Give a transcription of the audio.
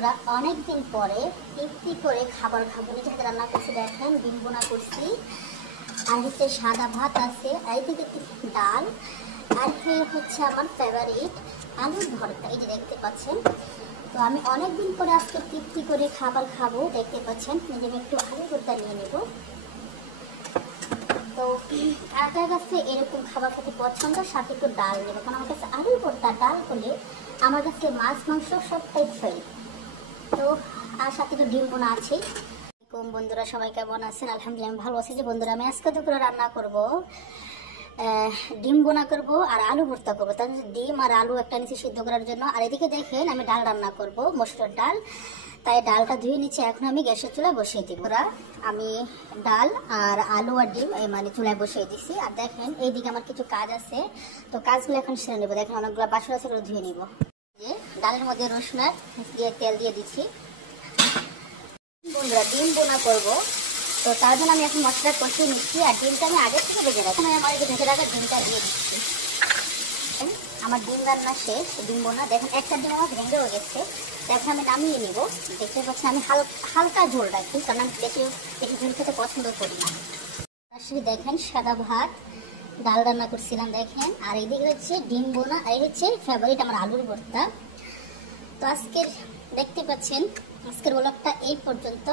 বন্ধুরা অনেকদিন পরে তৃপ্তি করে খাবার খাবো। নিজে হাতে রান্না করছি, দেখেন ডিম বোনা করছি, আর হচ্ছে সাদা ভাত আছে, এইদিকে ডাল, আর হচ্ছে আমার ফেভারিট আলুর ভর্তা। এই যে দেখতে পাচ্ছেন। তো আমি অনেকদিন পরে আজকে তৃপ্তি করে খাবার খাবো, দেখতে পাচ্ছেন। নিজে আমি একটু আলু ভর্তা নিয়ে নেব। তো কার কাছে এরকম খাবার খেতে পছন্দ, সাথে একটু ডাল নেবো, কারণ আমার কাছে আলুর ভর্তা ডাল হলে আমার কাছে মাছ মাংস সবটাই ফেল। তো আর সাথে তো ডিম বোনা আছে। বন্ধুরা সবাই কেমন আছেন? আলহামদুলিল্লাহ আমি ভালো আছি। যে বন্ধুরা আমি আজকে দুপুরে রান্না করব, ডিম বোনা করব আর আলু ভর্তা করবো। তার ডিম আর আলু একটা নিচে সিদ্ধ করার জন্য, আর এদিকে দেখেন আমি ডাল রান্না করব, মসুরের ডাল। তাই ডালটা ধুয়ে নিচ্ছে, এখন আমি গ্যাসের চুলায় বসিয়ে দিব। আমি ডাল আর আলু আর ডিম মানে চুলায় বসিয়ে দিছি। আর দেখেন এইদিকে আমার কিছু কাজ আছে, তো কাজগুলো এখন সেরে নেবো। দেখেন অনেকগুলো বাসন আছে, এগুলো ধুয়ে নিব। ডালের মধ্যে রসুনের দিয়ে তেল দিয়ে দিচ্ছি। বন্ধুরা ডিম বোনা করব, তো তার জন্য আমি এখন মশলা কষিয়ে নিচ্ছি। আর ডিমটা আমি আগে থেকে ভেজে রাখি, আমি আমার ভেজে রাখা ডিমটা দিয়ে দিচ্ছি। আমার ডিম রান্না শেষ, ডিম বোনা। দেখেন একটা ডিম আমার ভেঙে হয়ে গেছে, এখন আমি নামিয়ে নিব। দেখতে পাচ্ছেন আমি হালকা ঝোল রাখি, কারণ আমি বেশি ঝোল খেতে পছন্দ করি না। আসলে দেখেন সাদা ভাত ডাল রান্না করছিলাম দেখেন, আর এইদিকে হচ্ছে ডিম বোনা, আর এই হচ্ছে ফেভারিট আমার আলুর ভর্তা। তো আজকের দেখতে পাচ্ছেন আজকের ব্লগটা এই পর্যন্ত।